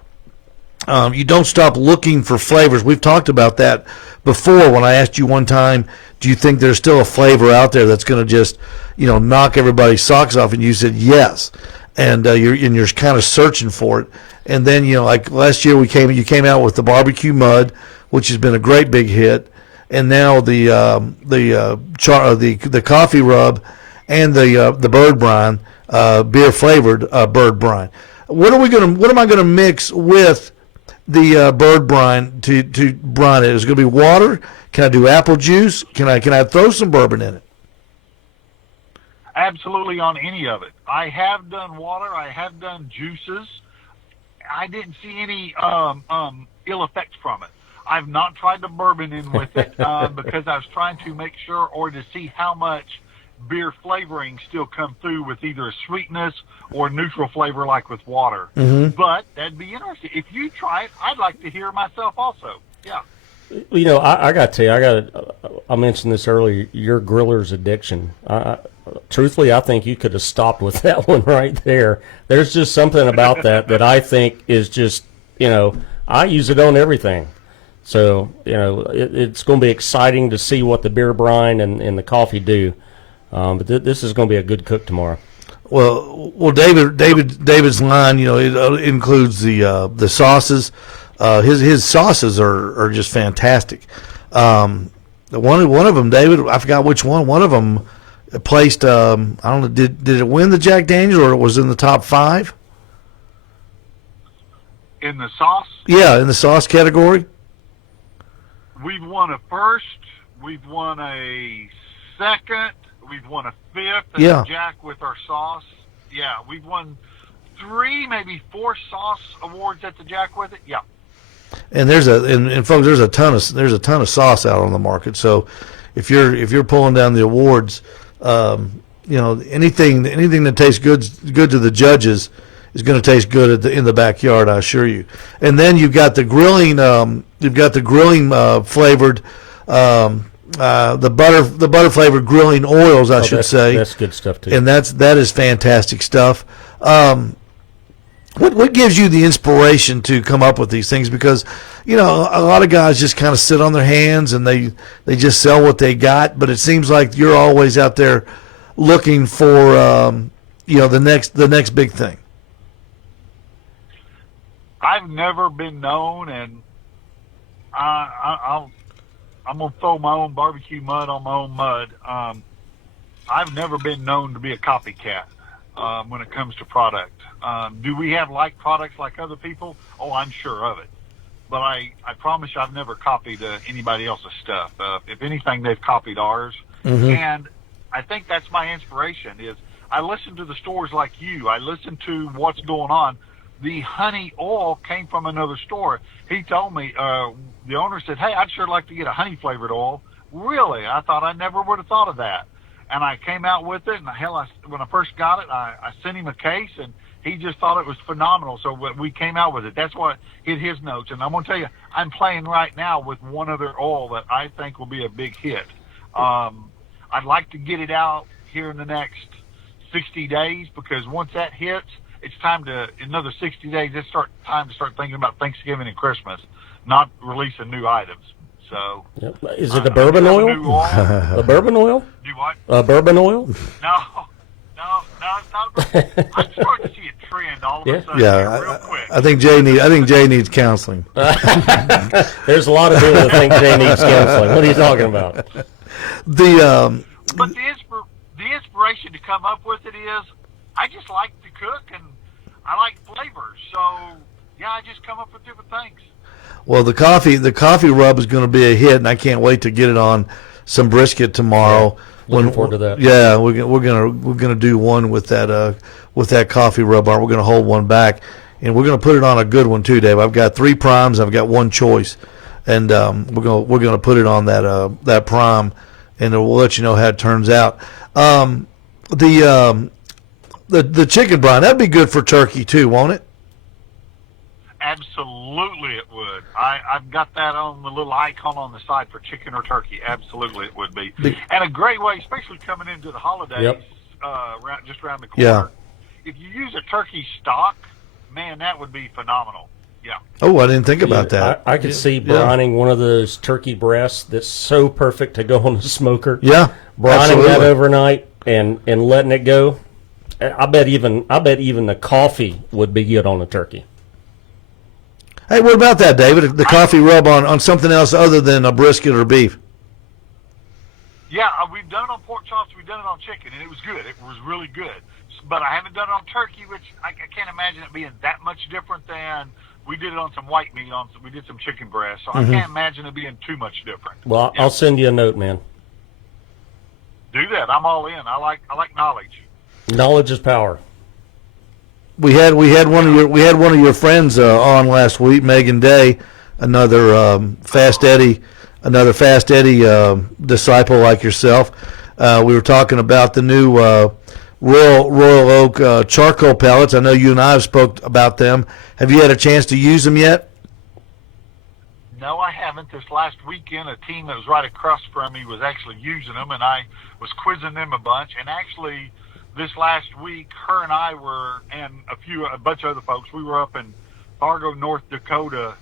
You don't stop looking for flavors. We've talked about that before. When I asked you one time, do you think there's still a flavor out there that's going to just knock everybody's socks off? And you said yes. And you're kind of searching for it. And then like last year you came out with the barbecue mud, which has been a great big hit. And now the coffee rub and the bird brine, beer flavored bird brine. What am I gonna mix with the bird brine to brine it? Is it gonna be water? Can I do apple juice? Can I throw some bourbon in it? Absolutely, on any of it. I have done water. I have done juices. I didn't see any ill effects from it. I've not tried the bourbon in with it because I was trying to make sure or to see how much beer flavoring still come through with either a sweetness or neutral flavor like with water. Mm-hmm. But that'd be interesting. If you try it, I'd like to hear myself also. Yeah. I got to tell you, I mentioned this earlier, your griller's addiction. Truthfully, I think you could have stopped with that one right there. There's just something about that I think is just, I use it on everything. So, it's going to be exciting to see what the beer brine and the coffee do. But this is going to be a good cook tomorrow. Well, David's line, it includes the sauces. His sauces are just fantastic. One of them, David, I forgot which one. One of them placed. I don't know. Did it win the Jack Daniels, or it was in the top 5? In the sauce? Yeah, in the sauce category. We've won a first. We've won a second. We've won a fifth. Yeah. Jack with our sauce. Yeah, we've won 3, maybe 4 sauce awards at the Jack with it. Yeah. And folks, there's a ton of sauce out on the market. So if you're pulling down the awards, anything that tastes good to the judges is going to taste good in the backyard, I assure you. And then you've got the grilling flavored the butter flavored grilling oils, I should say. That's good stuff too. And that is fantastic stuff. What gives you the inspiration to come up with these things? Because a lot of guys just kind of sit on their hands and they just sell what they got. But it seems like you're always out there looking for the next big thing. I've never been known, and I'm gonna throw my own barbecue mud on my own mud. I've never been known to be a copycat when it comes to product. Do we have like products like other people? Oh, I'm sure of it. But I promise you I've never copied anybody else's stuff. If anything, they've copied ours. Mm-hmm. And I think that's my inspiration is I listen to the stores like you. I listen to what's going on. The honey oil came from another store. He told me, the owner said, hey, I'd sure like to get a honey-flavored oil. Really? I thought I never would have thought of that. And I came out with it, and when I first got it, I sent him a case, and he just thought it was phenomenal. So we came out with it. That's what hit his notes. And I'm going to tell you, I'm playing right now with one other oil that I think will be a big hit. I'd like to get it out here in the next 60 days because once that hits, it's time to, another 60 days, it's time to start thinking about Thanksgiving and Christmas, not releasing new items. So, yep. Is it a bourbon oil? A bourbon oil? Do what? A bourbon oil? No, it's not. I'm starting to see a trend all of a sudden. Yeah, real quick. I think Jay needs counseling. There's a lot of people that think Jay needs counseling. What are you talking about? But the inspiration to come up with it is I just like to cook and I like flavors. So yeah, I just come up with different things. Well, the coffee rub is going to be a hit, and I can't wait to get it on some brisket tomorrow. Yeah, looking forward to that. Yeah, we're gonna do one with that coffee rub. We're gonna hold one back, and we're gonna put it on a good one too, Dave. I've got 3 primes. I've got 1 choice, and we're gonna put it on that prime, and we'll let you know how it turns out. The chicken brine, that'd be good for turkey too, won't it? Absolutely. Absolutely, it would. I've got that on the little icon on the side for chicken or turkey. Absolutely, it would be. And a great way, especially coming into the holidays, just around the corner. Yeah. If you use a turkey stock, man, that would be phenomenal. Yeah. Oh, I didn't think about that. I could see brining one of those turkey breasts that's so perfect to go on the smoker. Yeah, brining that overnight and letting it go. I bet even the coffee would be good on the turkey. Hey, what about that, David? The coffee rub on something else other than a brisket or beef? Yeah, we've done it on pork chops. We've done it on chicken, and it was good. It was really good. But I haven't done it on turkey, which I can't imagine it being that much different than we did it on some white meat. We did some chicken breast, so I can't imagine it being too much different. Well, I'll send you a note, man. Do that. I'm all in. I like knowledge. Knowledge is power. We had one of your friends on last week, Megan Day, another Fast Eddie disciple like yourself. We were talking about the new Royal Oak charcoal pellets. I know you and I have spoke about them. Have you had a chance to use them yet? No, I haven't. This last weekend, a team that was right across from me was actually using them, and I was quizzing them a bunch. And actually, this last week, her and I were, and a bunch of other folks, we were up in Fargo, North Dakota,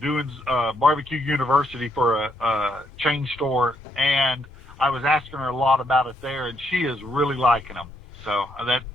doing Barbecue University for a chain store, and I was asking her a lot about it there, and she is really liking them. So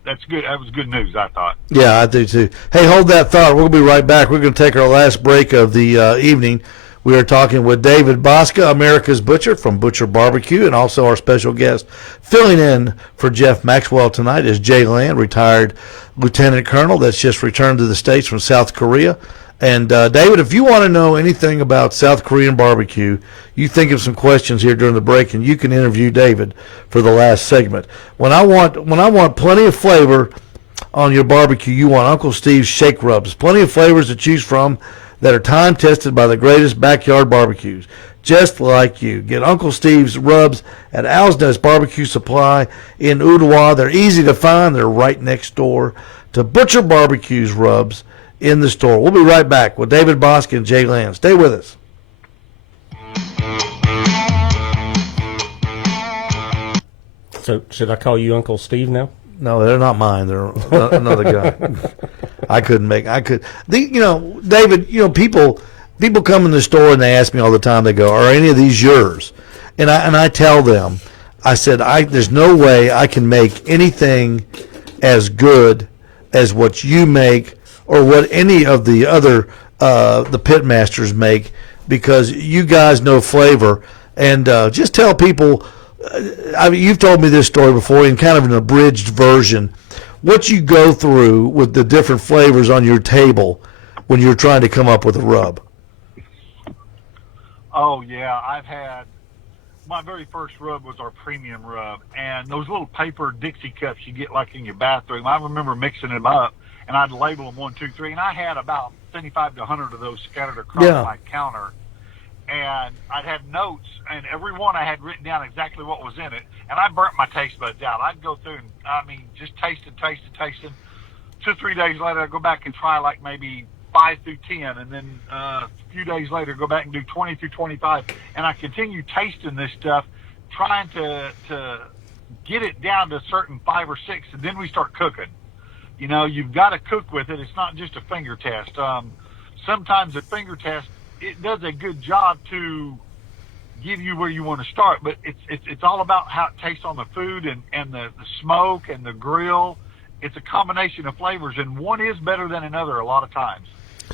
that's good. That was good news, I thought. Yeah, I do too. Hey, hold that thought. We'll be right back. We're going to take our last break of the evening. We are talking with David Bosca, America's Butcher from Butcher Barbecue, and also our special guest filling in for Jeff Maxwell tonight is Jay Land, retired lieutenant colonel that's just returned to the States from South Korea. And David, if you want to know anything about South Korean barbecue, you think of some questions here during the break, and you can interview David for the last segment. When I want plenty of flavor on your barbecue, you want Uncle Steve's shake rubs. Plenty of flavors to choose from that are time tested by the greatest backyard barbecues, just like you. Get Uncle Steve's rubs at Owl's Nest Barbecue Supply in Ottawa. They're easy to find. They're right next door to Butcher Barbecue's rubs in the store. We'll be right back with David Bosca and Jay Land. Stay with us. So should I call you Uncle Steve now? No, they're not mine. They're another guy. David, people come in the store and they ask me all the time, they go, are any of these yours? And I tell them, I said, there's no way I can make anything as good as what you make or what any of the other the pit masters make, because you guys know flavor. And just tell people, you've told me this story before in kind of an abridged version, what you go through with the different flavors on your table when you're trying to come up with a rub. Oh, yeah. I've had my very first rub was our premium rub, and those little paper Dixie cups you get like in your bathroom, I remember mixing them up, and I'd label them 1, 2, 3, and I had about 75 to 100 of those scattered across my counter. And I'd have notes, and every one I had written down exactly what was in it, and I burnt my taste buds out. I'd go through and, just tasting. 2 or 3 days later, I'd go back and try like maybe 5 through 10, and then a few days later, go back and do 20 through 25. And I continue tasting this stuff, trying to get it down to a certain 5 or 6, and then we start cooking. You've got to cook with it. It's not just a finger test. Sometimes a finger test, it does a good job to give you where you want to start, but it's all about how it tastes on the food and the smoke and the grill. It's a combination of flavors, and one is better than another a lot of times.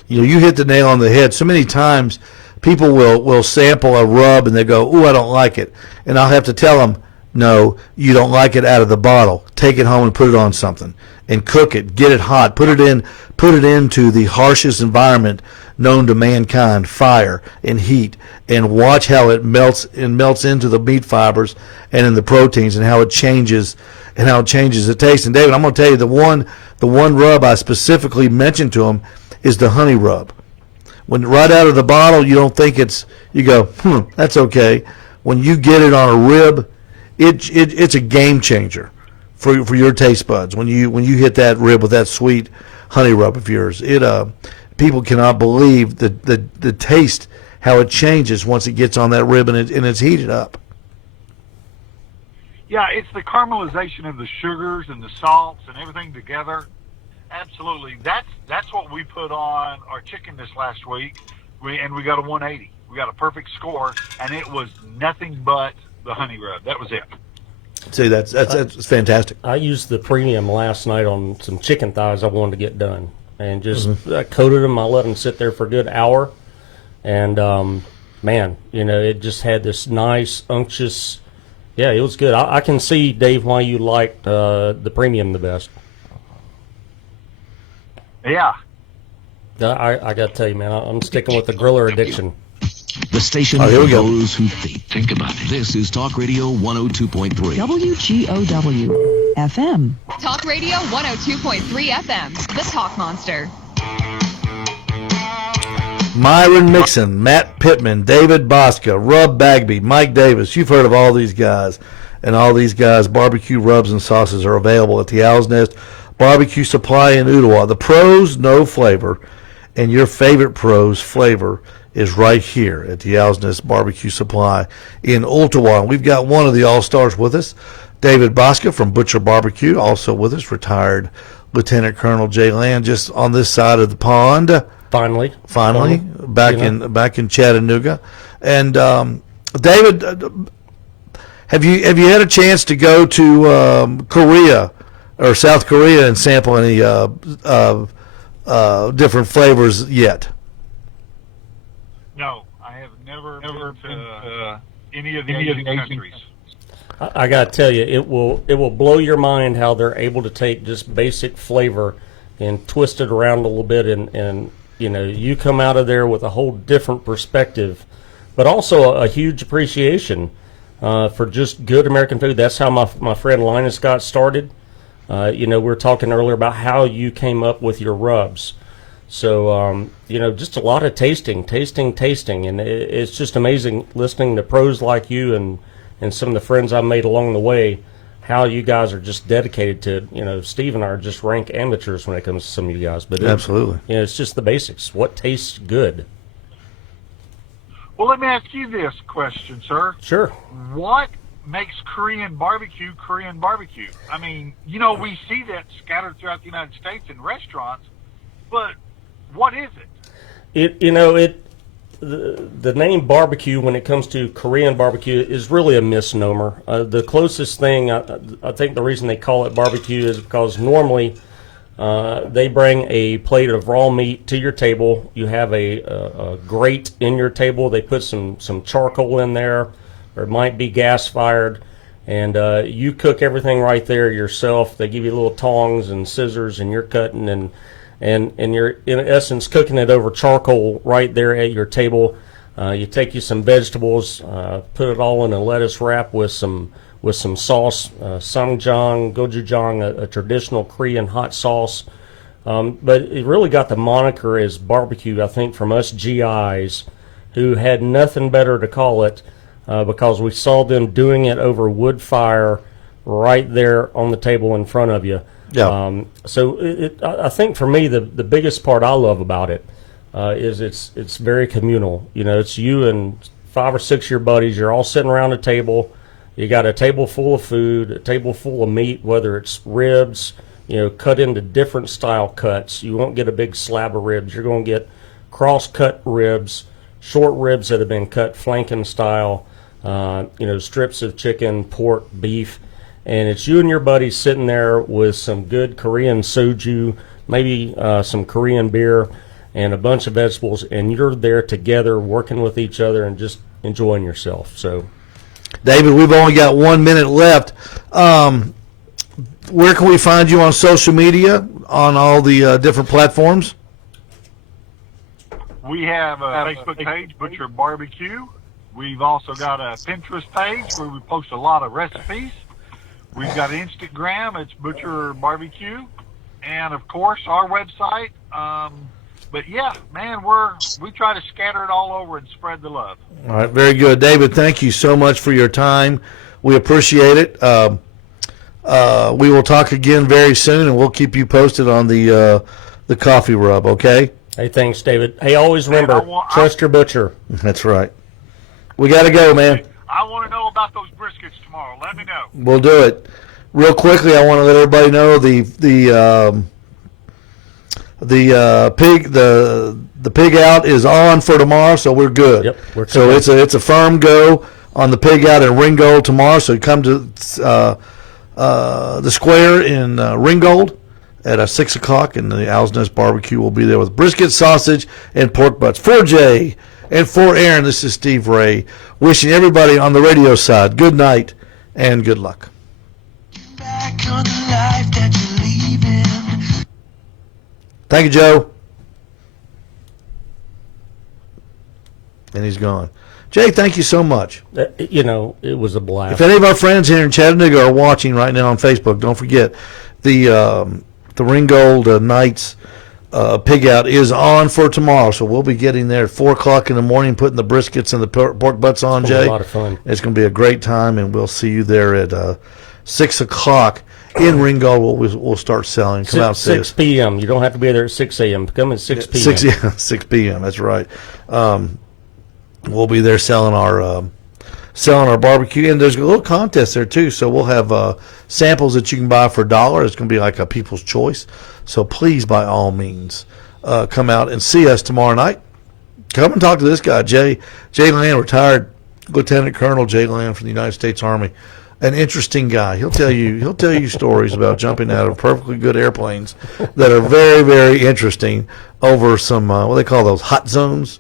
You hit the nail on the head. So many times people will sample a rub and they go, "Ooh, I don't like it," and I'll have to tell them, "No, you don't like it out of the bottle. Take it home and put it on something and cook it. Get it hot. Put it into the harshest environment known to mankind, fire and heat, and watch how it melts into the meat fibers and in the proteins, and how it changes the taste." And David, I'm going to tell you, the one rub I specifically mentioned to him is the honey rub. When right out of the bottle, you don't think you go, that's okay. When you get it on a rib, it's a game changer for your taste buds. When you hit that rib with that sweet honey rub of yours, people cannot believe the taste, how it changes once it gets on that rib and it's heated up. Yeah, it's the caramelization of the sugars and the salts and everything together. Absolutely. That's what we put on our chicken this last week, and we got a 180. We got a perfect score, and it was nothing but the honey rub. That was it. See, that's fantastic. I used the premium last night on some chicken thighs I wanted to get done, and just I coated them. I let them sit there for a good hour, and man, it just had this nice unctuous. Yeah, it was good. I can see, Dave, why you liked the premium the best. Yeah. I got to tell you, man, I'm sticking with the griller addiction. The station for those who think. Think about it. This is Talk Radio 102.3. WGOW FM. Talk Radio 102.3 FM. The Talk Monster. Myron Mixon, Matt Pittman, David Bosca, Rub Bagby, Mike Davis. You've heard of all these guys. And all these guys' barbecue rubs and sauces are available at the Owl's Nest Barbecue Supply in Ottawa. The pros know flavor, and your favorite pros flavor is right here at the Owl's Nest Barbecue Supply in Ottawa. We've got one of the All-Stars with us, David Bosca from Butcher Barbecue, also with us, retired Lieutenant Colonel Jay Land, just on this side of the pond. Finally, back in Chattanooga. And David, have you had a chance to go to Korea or South Korea and sample any different flavors yet? No, I have never been to any of the Asian countries. I got to tell you, it will blow your mind how they're able to take just basic flavor and twist it around a little bit, and you come out of there with a whole different perspective, but also a huge appreciation for just good American food. That's how my friend Linus got started. We were talking earlier about how you came up with your rubs. So, just a lot of tasting, and it's just amazing listening to pros like you and some of the friends I've made along the way, how you guys are just dedicated to, Steve and I are just rank amateurs when it comes to some of you guys. But absolutely. It's just the basics. What tastes good? Well, let me ask you this question, sir. Sure. What makes Korean barbecue Korean barbecue? I mean, we see that scattered throughout the United States in restaurants, but what is it? The name barbecue, when it comes to Korean barbecue, is really a misnomer. The closest thing, I think the reason they call it barbecue is because normally they bring a plate of raw meat to your table. You have a grate in your table. They put some charcoal in there, or it might be gas fired, and you cook everything right there yourself. They give you little tongs and scissors, and you're cutting and you're in essence cooking it over charcoal right there at your table. You take you some vegetables, put it all in a lettuce wrap with some sauce, ssamjang, gochujang, a traditional Korean hot sauce. But it really got the moniker as barbecue, I think, from us GIs who had nothing better to call it because we saw them doing it over wood fire right there on the table in front of you. Yeah. So I think for me the biggest part I love about it is it's very communal. It's you and 5 or 6 of your buddies. You're all sitting around a table. You got a table full of food, a table full of meat, whether it's ribs, cut into different style cuts. You won't get a big slab of ribs. You're going to get cross-cut ribs, short ribs that have been cut flanking style, strips of chicken, pork, beef. And it's you and your buddies sitting there with some good Korean soju, maybe some Korean beer, and a bunch of vegetables, and you're there together working with each other and just enjoying yourself. So, David, we've only got 1 minute left. Where can we find you on social media, on all the different platforms? We have a Facebook page, Butcher Barbecue. We've also got a Pinterest page where we post a lot of recipes. We've got Instagram, it's Butcher Barbecue, and of course our website. But yeah, man, we try to scatter it all over and spread the love. All right, very good, David. Thank you so much for your time. We appreciate it. We will talk again very soon, and we'll keep you posted on the coffee rub. Okay. Hey, thanks, David. Hey, always remember, trust your butcher. That's right. We got to go, man. I want to know about those briskets tomorrow. Let me know. We'll do it. Real quickly, I want to let everybody know the pig out is on for tomorrow, so we're good. Yep, we're so it's a firm go on the pig out in Ringgold tomorrow. So come to the square in Ringgold at 6 o'clock, and the Owl's Nest Barbecue will be there with brisket, sausage, and pork butts. For Jay and for Aaron, this is Steve Ray wishing everybody on the radio side good night and good luck. Thank you, Joe. And he's gone. Jay, thank you so much. It was a blast. If any of our friends here in Chattanooga are watching right now on Facebook, don't forget the Ringgold Nights pig out is on for tomorrow. So we'll be getting there at 4 o'clock in the morning, putting the briskets and the pork butts on, Jay. A lot of fun. It's going to be a great time, and we'll see you there at 6 o'clock in Ringgold. We'll start selling. Come out, 6 p.m. You don't have to be there at 6 a.m. Come at 6 p.m. 6 p.m. That's right. We'll be there selling our barbecue, and there's a little contest there too. So we'll have samples that you can buy for $1. It's going to be like a People's Choice. So please, by all means, come out and see us tomorrow night. Come and talk to this guy, Jay Land, retired Lieutenant Colonel Jay Land from the United States Army. An interesting guy. He'll tell you stories about jumping out of perfectly good airplanes that are very, very interesting over some what do they call those, hot zones.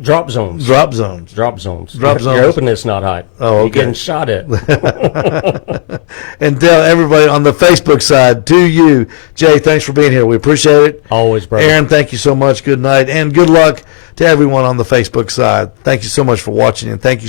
Drop zones. Drop zones. Your openness not hot. Oh, okay. You're getting shot at. And tell everybody on the Facebook side, to you, Jay, thanks for being here. We appreciate it. Always, brother. Aaron, thank you so much. Good night. And good luck to everyone on the Facebook side. Thank you so much for watching, and thank you